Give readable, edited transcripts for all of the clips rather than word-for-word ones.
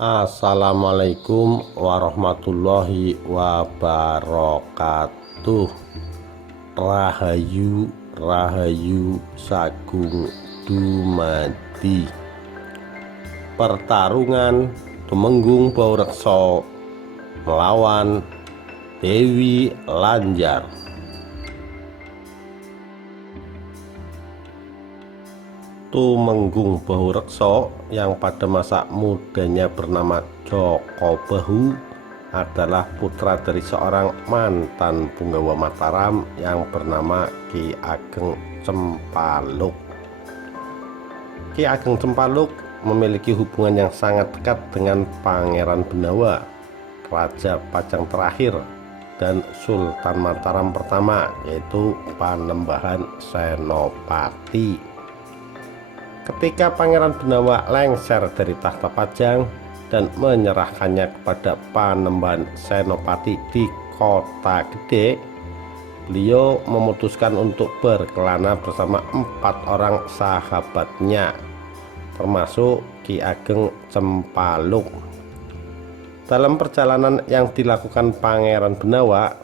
Assalamualaikum warahmatullahi wabarakatuh. Rahayu Rahayu Sagung dumadi. Pertarungan Tumenggung Baurekso melawan Dewi Lanjar. Tumenggung Baurekso yang pada masa mudanya bernama Joko Bahu adalah putra dari seorang mantan punggawa Mataram yang bernama Ki Ageng Cempaluk. Ki Ageng Cempaluk memiliki hubungan yang sangat dekat dengan Pangeran Benawa, Raja Pajang terakhir, dan Sultan Mataram pertama, yaitu Panembahan Senopati. Ketika Pangeran Benawa lengser dari tahta Pajang dan menyerahkannya kepada Panembahan Senopati di Kota Gede, beliau memutuskan untuk berkelana bersama 4 orang sahabatnya, termasuk Ki Ageng Cempaluk. Dalam perjalanan yang dilakukan Pangeran Benawa,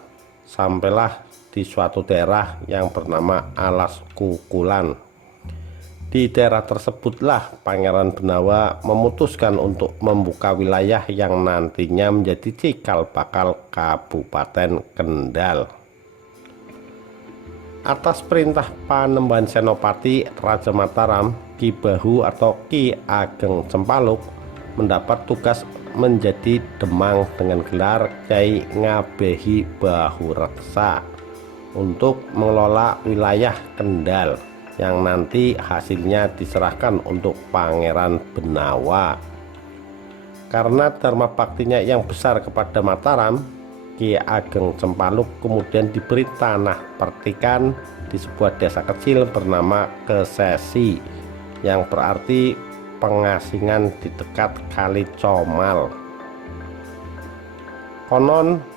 sampailah di suatu daerah yang bernama Alas Kukulan. Di daerah tersebutlah Pangeran Benawa memutuskan untuk membuka wilayah yang nantinya menjadi cikal bakal Kabupaten Kendal. Atas perintah Panembahan Senopati, Raja Mataram, Ki Bahu atau Ki Ageng Cempaluk mendapat tugas menjadi Demang dengan gelar Kyai Ngabehi Bahureksa untuk mengelola wilayah Kendal yang nanti hasilnya diserahkan untuk Pangeran Benawa. Karena dharma baktinya yang besar kepada Mataram, Ki Ageng Cempaluk kemudian diberi tanah pertikan di sebuah desa kecil bernama Kesesi, yang berarti pengasingan di dekat Kali Comal. Konon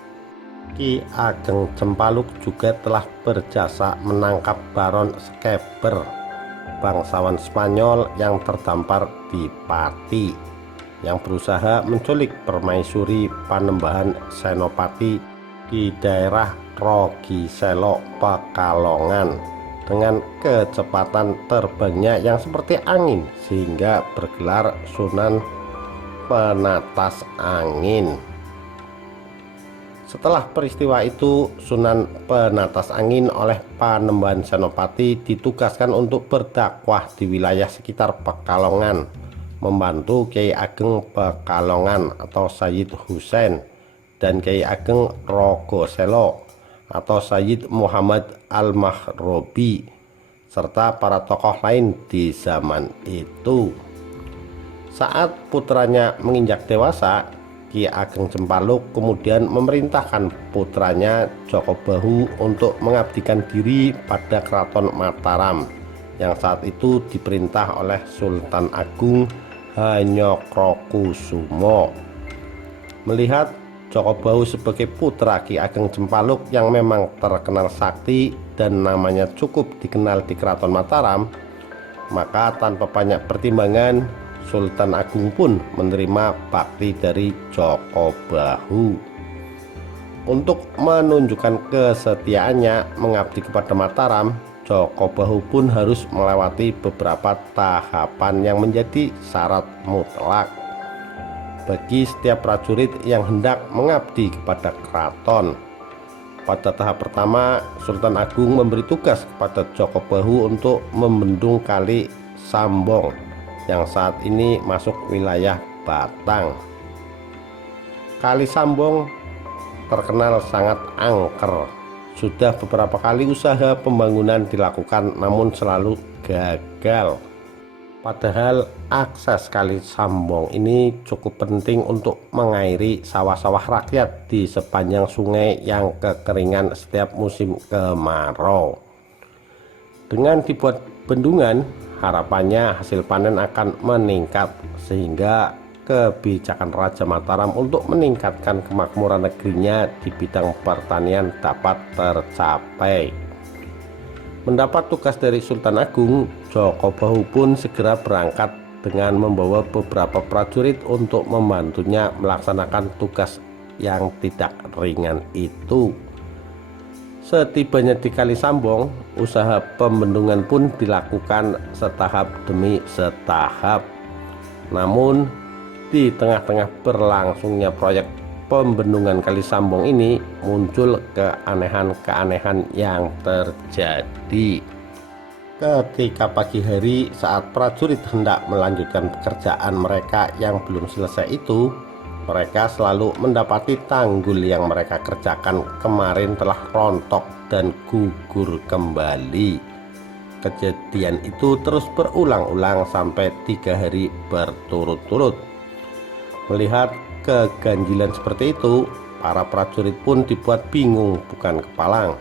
Ki Ageng Cempaluk juga telah berjasa menangkap Baron Skeber, bangsawan Spanyol yang terdampar di Pati, yang berusaha menculik permaisuri Panembahan Senopati di daerah Rogiselo, Pekalongan, dengan kecepatan terbangnya yang seperti angin sehingga bergelar Sunan Penatas Angin. Setelah peristiwa itu, Sunan Penatas Angin oleh Panembahan Senopati ditugaskan untuk berdakwah di wilayah sekitar Pekalongan, membantu Kyai Ageng Pekalongan atau Sayyid Husein dan Kyai Ageng Rogoselo atau Sayyid Muhammad Al-Mahrobi, serta para tokoh lain di zaman itu. Saat putranya menginjak dewasa, Ki Ageng Cempaluk kemudian memerintahkan putranya Joko Bahu untuk mengabdikan diri pada Keraton Mataram yang saat itu diperintah oleh Sultan Agung Hanyokrokusumo. Melihat Joko Bahu sebagai putra Ki Ageng Cempaluk yang memang terkenal sakti dan namanya cukup dikenal di Keraton Mataram, maka tanpa banyak pertimbangan Sultan Agung pun menerima bakti dari Joko Bahu. Untuk menunjukkan kesetiaannya mengabdi kepada Mataram, Joko Bahu pun harus melewati beberapa tahapan yang menjadi syarat mutlak bagi setiap prajurit yang hendak mengabdi kepada keraton. Pada tahap pertama, Sultan Agung memberi tugas kepada Joko Bahu untuk membendung Kali Sambong yang saat ini masuk wilayah Batang. Kali Sambong terkenal sangat angker. Sudah beberapa kali usaha pembangunan dilakukan namun selalu gagal. Padahal akses Kali Sambong ini cukup penting untuk mengairi sawah-sawah rakyat di sepanjang sungai yang kekeringan setiap musim kemarau. Dengan dibuat bendungan, harapannya hasil panen akan meningkat sehingga kebijakan Raja Mataram untuk meningkatkan kemakmuran negerinya di bidang pertanian dapat tercapai. Mendapat tugas dari Sultan Agung, Joko Bahu pun segera berangkat dengan membawa beberapa prajurit untuk membantunya melaksanakan tugas yang tidak ringan itu. Setibanya di Kali Sambong, usaha pembendungan pun dilakukan setahap demi setahap. Namun, di tengah-tengah berlangsungnya proyek pembendungan Kali Sambong ini, muncul keanehan-keanehan yang terjadi. Ketika pagi hari saat prajurit hendak melanjutkan pekerjaan mereka yang belum selesai itu, mereka selalu mendapati tanggul yang mereka kerjakan kemarin telah rontok dan gugur kembali. Kejadian itu terus berulang-ulang sampai 3 hari berturut-turut. Melihat keganjilan seperti itu, para prajurit pun dibuat bingung bukan kepalang.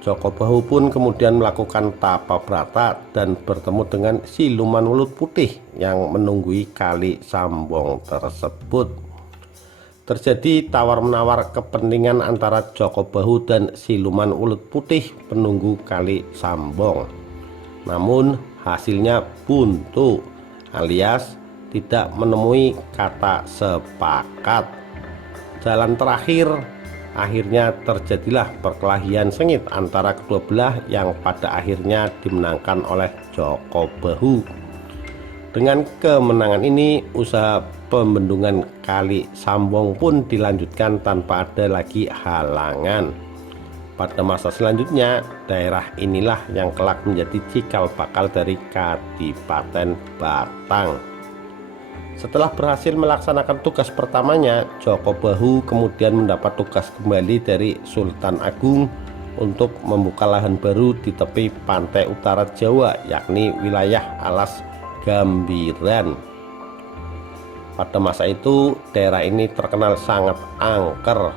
Joko Bahu pun kemudian melakukan tapa brata dan bertemu dengan siluman welut putih yang menunggui Kali Sambong tersebut. Terjadi tawar-menawar kepentingan antara Joko Bahu dan siluman welut putih penunggu Kali Sambong. Namun hasilnya buntu, alias tidak menemui kata sepakat. Jalan terakhir, akhirnya terjadilah perkelahian sengit antara kedua belah yang pada akhirnya dimenangkan oleh Joko Bahu. Dengan kemenangan ini, usaha pembendungan Kali Sambong pun dilanjutkan tanpa ada lagi halangan. Pada masa selanjutnya, daerah inilah yang kelak menjadi cikal bakal dari Kadipaten Batang. Setelah berhasil melaksanakan tugas pertamanya, Joko Bahu kemudian mendapat tugas kembali dari Sultan Agung untuk membuka lahan baru di tepi pantai utara Jawa, yakni wilayah Alas Gambiran. Pada masa itu, daerah ini terkenal sangat angker,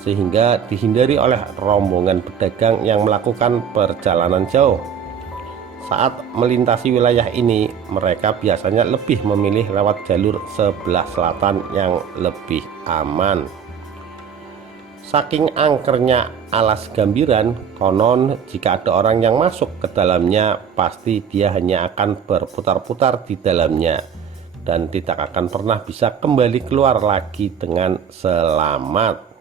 sehingga dihindari oleh rombongan pedagang yang melakukan perjalanan jauh. Saat melintasi wilayah ini, mereka biasanya lebih memilih lewat jalur sebelah selatan yang lebih aman. Saking angkernya Alas Gambiran, konon jika ada orang yang masuk ke dalamnya, pasti dia hanya akan berputar-putar di dalamnya dan tidak akan pernah bisa kembali keluar lagi dengan selamat.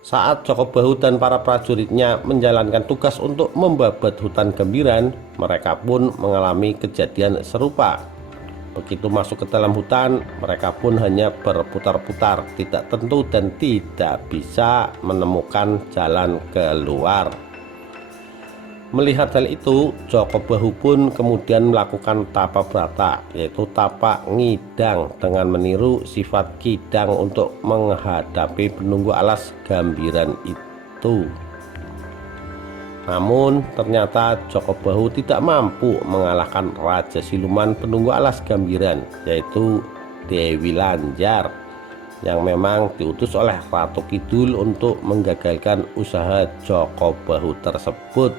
Saat Joko Bahu dan para prajuritnya menjalankan tugas untuk membabat hutan Gambiran, mereka pun mengalami kejadian serupa. Begitu masuk ke dalam hutan, mereka pun hanya berputar-putar, tidak tentu dan tidak bisa menemukan jalan keluar. Melihat hal itu, Joko Bahu pun kemudian melakukan tapa brata, yaitu tapa ngidang, dengan meniru sifat kidang untuk menghadapi penunggu Alas Gambiran itu. Namun ternyata Joko Bahu tidak mampu mengalahkan Raja Siluman penunggu Alas Gambiran, yaitu Dewi Lanjar, yang memang diutus oleh Ratu Kidul untuk menggagalkan usaha Joko Bahu tersebut.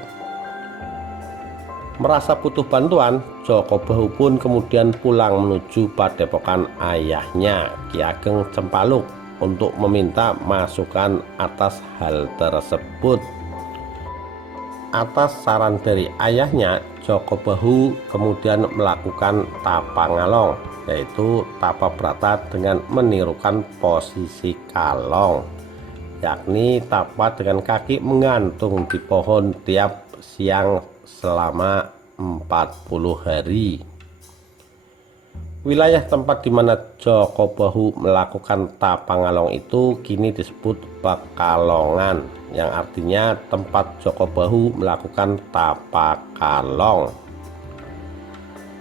Merasa butuh bantuan, Joko Bahu pun kemudian pulang menuju padepokan ayahnya, Ki Ageng Cempaluk, untuk meminta masukan atas hal tersebut. Atas saran dari ayahnya, Joko Bahu kemudian melakukan tapa ngalong, yaitu tapa brata dengan menirukan posisi kalong, yakni tapa dengan kaki menggantung di pohon tiap siang selama 40 hari. Wilayah tempat di mana Joko Bahu melakukan tapa ngalong itu kini disebut Pekalongan, yang artinya tempat Joko Bahu melakukan tapa kalong.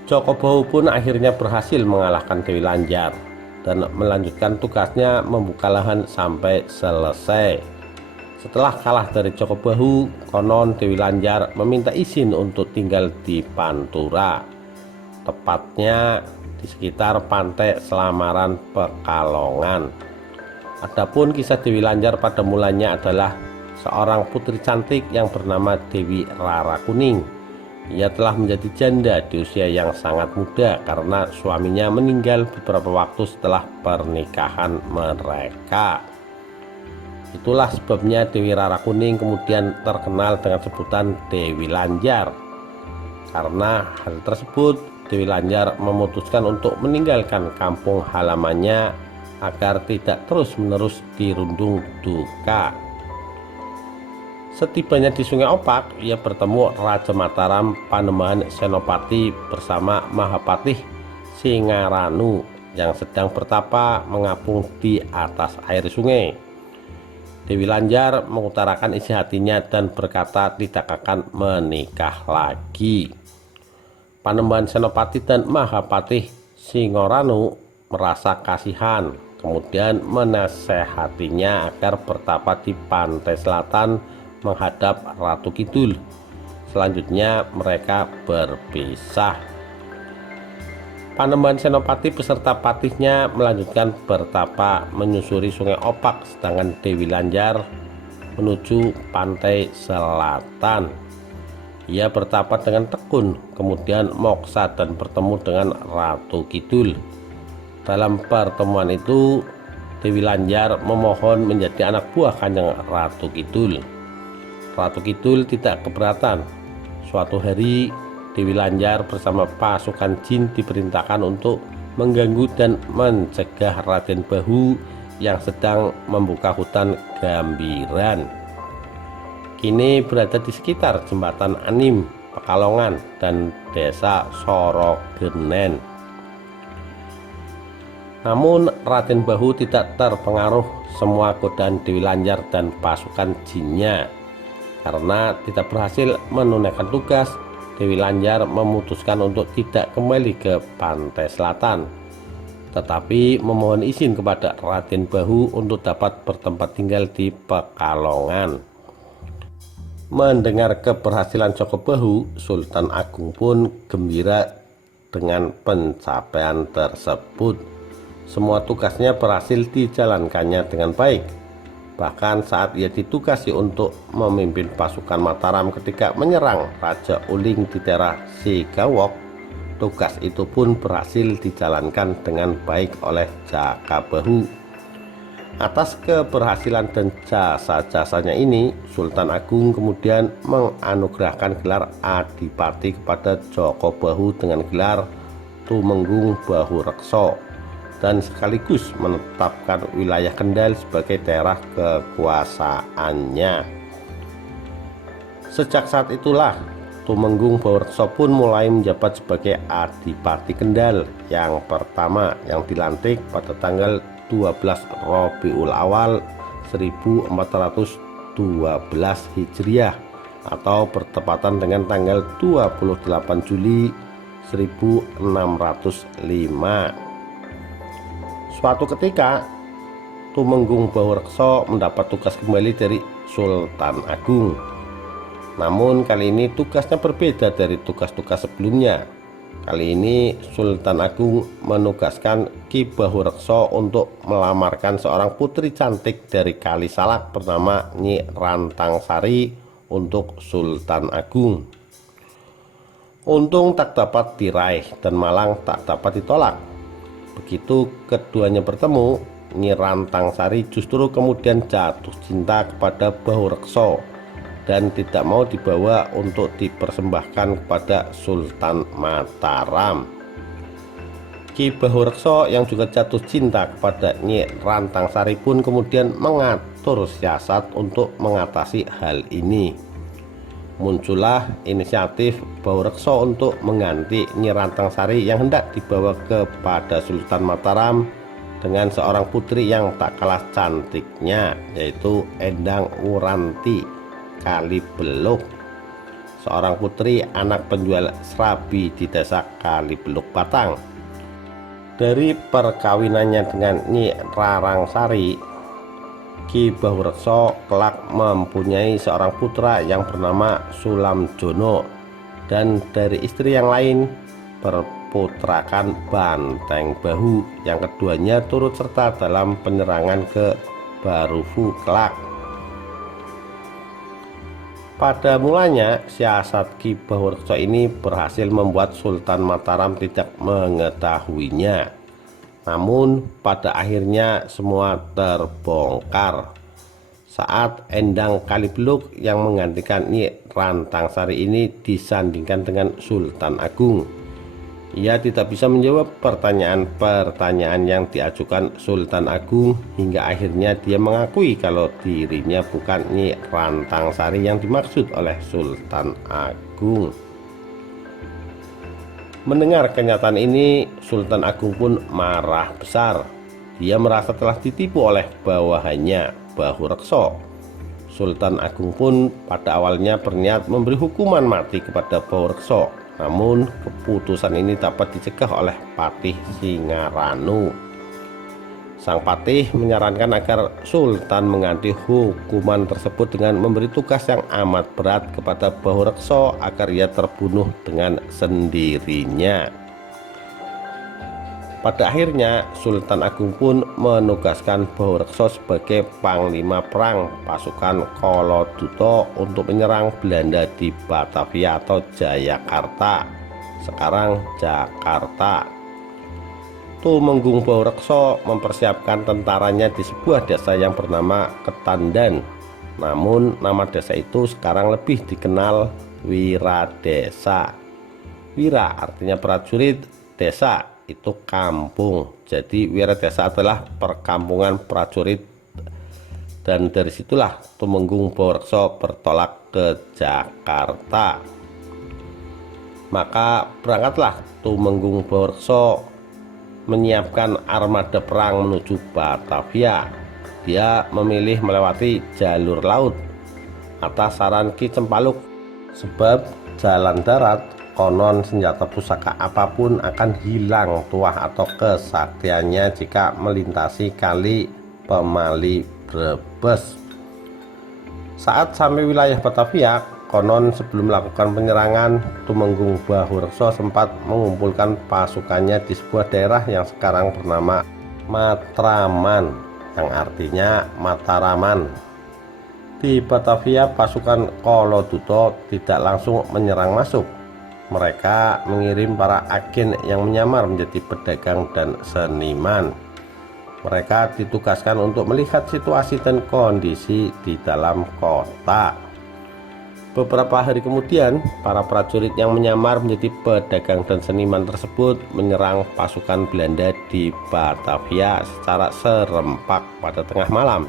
Joko Bahu pun akhirnya berhasil mengalahkan Dewi Lanjar dan melanjutkan tugasnya membuka lahan sampai selesai. Setelah kalah dari Joko Bahu, konon Dewi Lanjar meminta izin untuk tinggal di Pantura, tepatnya di sekitar pantai Selamaran Pekalongan. Adapun kisah Dewi Lanjar pada mulanya adalah seorang putri cantik yang bernama Dewi Rara Kuning. Ia telah menjadi janda di usia yang sangat muda karena suaminya meninggal beberapa waktu setelah pernikahan mereka. Itulah sebabnya Dewi Rara Kuning kemudian terkenal dengan sebutan Dewi Lanjar. Karena hal tersebut, Dewi Lanjar memutuskan untuk meninggalkan kampung halamannya agar tidak terus-menerus dirundung duka. Setibanya di Sungai Opak, ia bertemu Raja Mataram Panembahan Senopati bersama Mahapatih Singaranu yang sedang bertapa mengapung di atas air sungai. Dewi Lanjar mengutarakan isi hatinya dan berkata tidak akan menikah lagi. Panembahan Senopati dan Mahapatih Singaranu merasa kasihan, kemudian menasehatinya agar bertapa di pantai selatan menghadap Ratu Kidul. Selanjutnya mereka berpisah. Panembahan Senopati beserta patihnya melanjutkan bertapa menyusuri Sungai Opak, sedangkan Dewi Lanjar menuju pantai selatan. Ia bertapa dengan tekun, kemudian moksa dan bertemu dengan Ratu Kidul. Dalam pertemuan itu, Dewi Lanjar memohon menjadi anak buah Kanjeng Ratu Kidul. Ratu Kidul tidak keberatan. Suatu hari Dewi Lanjar bersama pasukan jin diperintahkan untuk mengganggu dan mencegah Raden Bahu yang sedang membuka hutan Gambiran. Kini berada di sekitar jembatan Anim, Pekalongan, dan desa Sorogenen. Namun Raden Bahu tidak terpengaruh semua godaan Dewi Lanjar dan pasukan jinnya. Karena tidak berhasil menunaikan tugas, Dewi Lanjar memutuskan untuk tidak kembali ke pantai selatan, tetapi memohon izin kepada Raden Bahu untuk dapat bertempat tinggal di Pekalongan. Mendengar keberhasilan Joko Bahu, Sultan Agung pun gembira dengan pencapaian tersebut. Semua tugasnya berhasil dijalankannya dengan baik. Bahkan saat ia ditugasi untuk memimpin pasukan Mataram ketika menyerang Raja Uling di daerah Sigawok, tugas itu pun berhasil dijalankan dengan baik oleh Jakabahu. Atas keberhasilan dan jasa-jasanya ini, Sultan Agung kemudian menganugerahkan gelar Adipati kepada Joko Bahu dengan gelar Tumenggung Bahu Rekso, dan sekaligus menetapkan wilayah Kendal sebagai daerah kekuasaannya. Sejak saat itulah Tumenggung Bahu Rekso pun mulai menjabat sebagai Adipati Kendal yang pertama, yang dilantik pada tanggal 12 Rabiul Awal 1412 Hijriah atau bertepatan dengan tanggal 28 Juli 1605. Suatu ketika, Tumenggung Bahu Rekso mendapat tugas kembali dari Sultan Agung. Namun kali ini tugasnya berbeda dari tugas-tugas sebelumnya. Kali ini Sultan Agung menugaskan Ki Bahu Rekso untuk melamarkan seorang putri cantik dari Kalisalak bernama Nyi Rantang Sari untuk Sultan Agung. Untung tak dapat diraih dan malang tak dapat ditolak. Begitu keduanya bertemu, Nyi Rantang Sari justru kemudian jatuh cinta kepada Bahu Rekso dan tidak mau dibawa untuk dipersembahkan kepada Sultan Mataram. Ki Bahu Rekso yang juga jatuh cinta kepada Nyi Rantang Sari pun kemudian mengatur siasat untuk mengatasi hal ini. Muncullah inisiatif Bahu Rekso untuk mengganti Nyi Rantang Sari yang hendak dibawa kepada Sultan Mataram dengan seorang putri yang tak kalah cantiknya, yaitu Endang Uranti Kalibeluk, seorang putri anak penjual serabi di desa Kalibeluk Batang. Dari perkawinannya dengan Nyi Rarang Sari, Ki Bahu Rekso kelak mempunyai seorang putra yang bernama Sulam Jono, dan dari istri yang lain berputrakan Banteng Bahu, yang keduanya turut serta dalam penyerangan ke Barufu kelak. Pada mulanya siasat Ki Bahu Rekso ini berhasil membuat Sultan Mataram tidak mengetahuinya. Namun pada akhirnya semua terbongkar saat Endang Kalibeluk yang menggantikan Nyi Rantang Sari ini disandingkan dengan Sultan Agung. Ia tidak bisa menjawab pertanyaan-pertanyaan yang diajukan Sultan Agung, hingga akhirnya dia mengakui kalau dirinya bukan Nyi Rantangsari yang dimaksud oleh Sultan Agung. Mendengar kenyataan ini, Sultan Agung pun marah besar. Dia merasa telah ditipu oleh bawahannya, Bahu Rekso. Sultan Agung pun pada awalnya berniat memberi hukuman mati kepada Bahu Rekso. Namun keputusan ini dapat dicegah oleh Patih Singaranu. Sang patih menyarankan agar Sultan mengganti hukuman tersebut dengan memberi tugas yang amat berat kepada Bahu Rekso agar ia terbunuh dengan sendirinya. Pada akhirnya Sultan Agung pun menugaskan Bahu Rekso sebagai panglima perang pasukan Koloduto untuk menyerang Belanda di Batavia atau Jayakarta, sekarang Jakarta. Tumenggung Bahu Rekso mempersiapkan tentaranya di sebuah desa yang bernama Ketandan. Namun nama desa itu sekarang lebih dikenal Wiradesa. Wira artinya prajurit, desa itu kampung. Jadi Wiradesa adalah perkampungan prajurit, dan dari situlah Tumenggung Bahu Rekso bertolak ke Jakarta. Maka berangkatlah Tumenggung Bahu Rekso menyiapkan armada perang menuju Batavia. Dia memilih melewati jalur laut atas saran Ki Cempaluk, sebab jalan darat konon senjata pusaka apapun akan hilang tuah atau kesaktiannya jika melintasi kali Pemali Brebes. Saat sampai wilayah Batavia, konon sebelum melakukan penyerangan, Tumenggung Bahu Rekso sempat mengumpulkan pasukannya di sebuah daerah yang sekarang bernama Matraman, yang artinya Mataraman. Di Batavia, pasukan Koloduto tidak langsung menyerang masuk. Mereka mengirim para agen yang menyamar menjadi pedagang dan seniman. Mereka ditugaskan untuk melihat situasi dan kondisi di dalam kota. Beberapa hari kemudian, para prajurit yang menyamar menjadi pedagang dan seniman tersebut menyerang pasukan Belanda di Batavia secara serempak pada tengah malam.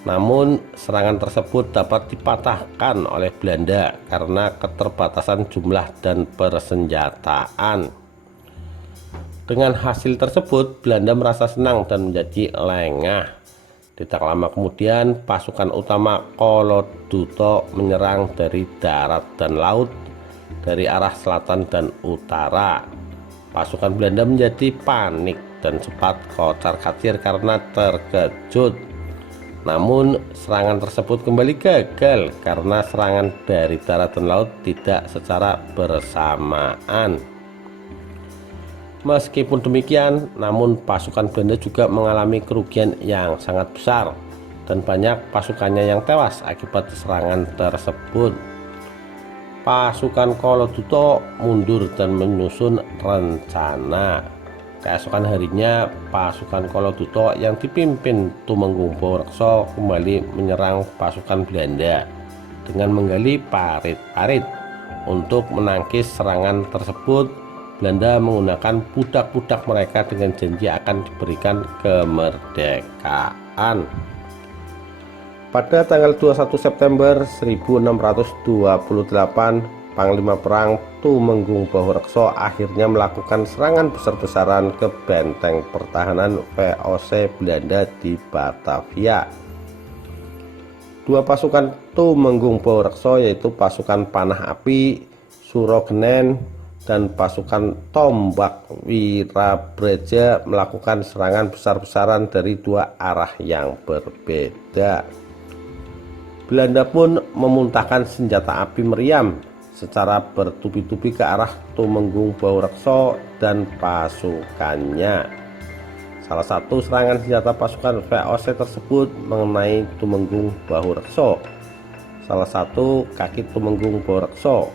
Namun serangan tersebut dapat dipatahkan oleh Belanda karena keterbatasan jumlah dan persenjataan. Dengan hasil tersebut, Belanda merasa senang dan menjadi lengah. Tidak lama kemudian, pasukan utama Koloduto menyerang dari darat dan laut, dari arah selatan dan utara. Pasukan Belanda menjadi panik dan sempat kocar-kacir karena terkejut. Namun serangan tersebut kembali gagal karena serangan dari darat dan laut tidak secara bersamaan. Meskipun demikian, namun pasukan Belanda juga mengalami kerugian yang sangat besar dan banyak pasukannya yang tewas akibat serangan tersebut. Pasukan Koloduto mundur dan menyusun rencana. Keesokan harinya, pasukan Koloduto yang dipimpin Tumenggung Bahu Rekso kembali menyerang pasukan Belanda dengan menggali parit-parit. Untuk menangkis serangan tersebut, Belanda menggunakan budak-budak mereka dengan janji akan diberikan kemerdekaan. Pada tanggal 21 September 1628, Panglima Perang Tumenggung Bahu Rekso akhirnya melakukan serangan besar-besaran ke benteng pertahanan VOC Belanda di Batavia. Dua pasukan Tumenggung Bahu Rekso, yaitu pasukan Panah Api Surogenen dan pasukan Tombak Wirabreja, melakukan serangan besar-besaran dari dua arah yang berbeda. Belanda pun memuntahkan senjata api meriam secara bertubi-tubi ke arah Tumenggung Bahu Rekso dan pasukannya. Salah satu serangan senjata pasukan VOC tersebut mengenai Tumenggung Bahu Rekso. Salah satu kaki Tumenggung Bahu Rekso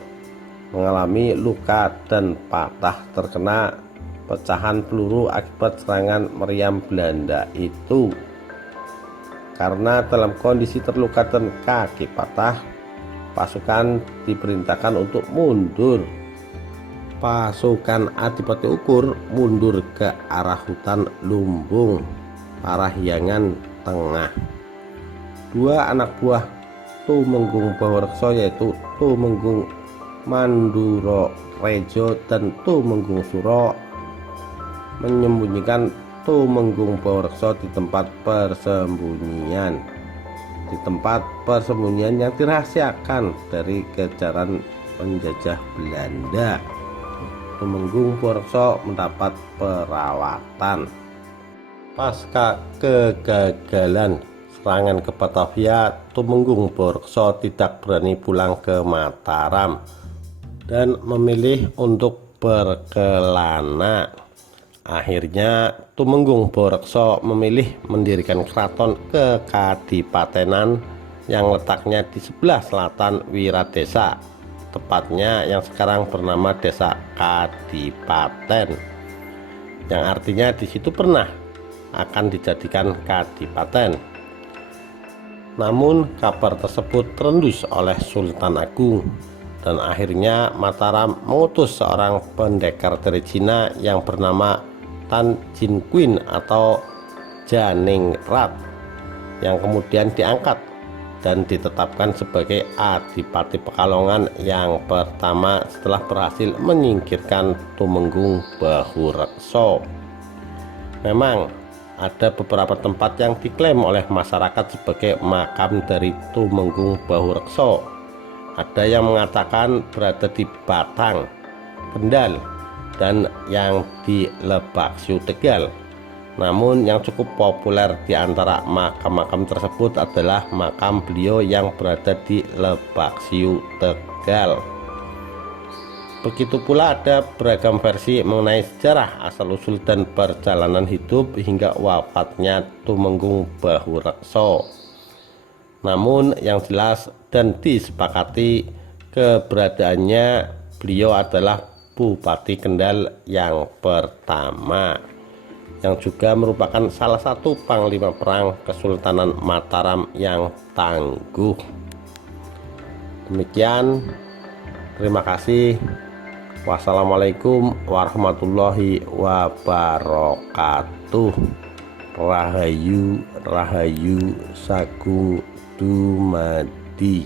mengalami luka dan patah terkena pecahan peluru akibat serangan meriam Belanda itu. Karena dalam kondisi terluka dan kaki patah, pasukan diperintahkan untuk mundur. pasukan Adipati Ukur mundur ke arah hutan Lumbung, Parahyangan Tengah. Dua anak buah Tumenggung Bahurekso yaitu Tumenggung Manduro Rejo dan Tumenggung Suro menyembunyikan Tumenggung Bahurekso di tempat persembunyian yang dirahasiakan dari kejaran penjajah Belanda. Tumenggung Bahurekso mendapat perawatan. Pasca kegagalan serangan ke Batavia, Tumenggung Bahurekso tidak berani pulang ke Mataram dan memilih untuk berkelana. Akhirnya Tumenggung Bahurekso memilih mendirikan keraton kekadipatenan yang letaknya di sebelah selatan Wiradesa, tepatnya yang sekarang bernama Desa Kadipaten, yang artinya di situ pernah akan dijadikan kadipaten. Namun kabar tersebut terendus oleh Sultan Agung, dan akhirnya Mataram mengutus seorang pendekar dari Cina yang bernama Tan Jin Queen atau Janingrat, yang kemudian diangkat dan ditetapkan sebagai Adipati Pekalongan yang pertama setelah berhasil menyingkirkan Tumenggung Bahurekso. Memang ada beberapa tempat yang diklaim oleh masyarakat sebagai makam dari Tumenggung Bahurekso. Ada yang mengatakan berada di Batang, Kendal, dan yang di Lebak Siu Tegal. Namun yang cukup populer di antara makam-makam tersebut adalah makam beliau yang berada di Lebak Siu Tegal. Begitu pula ada beragam versi mengenai sejarah asal-usul dan perjalanan hidup hingga wafatnya Tumenggung Bahurekso. Namun yang jelas dan disepakati keberadaannya, beliau adalah Bupati Kendal yang pertama, yang juga merupakan salah satu panglima perang Kesultanan Mataram yang tangguh. Demikian, terima kasih. Wassalamualaikum warahmatullahi wabarakatuh. Rahayu Rahayu Sagung Dumadi.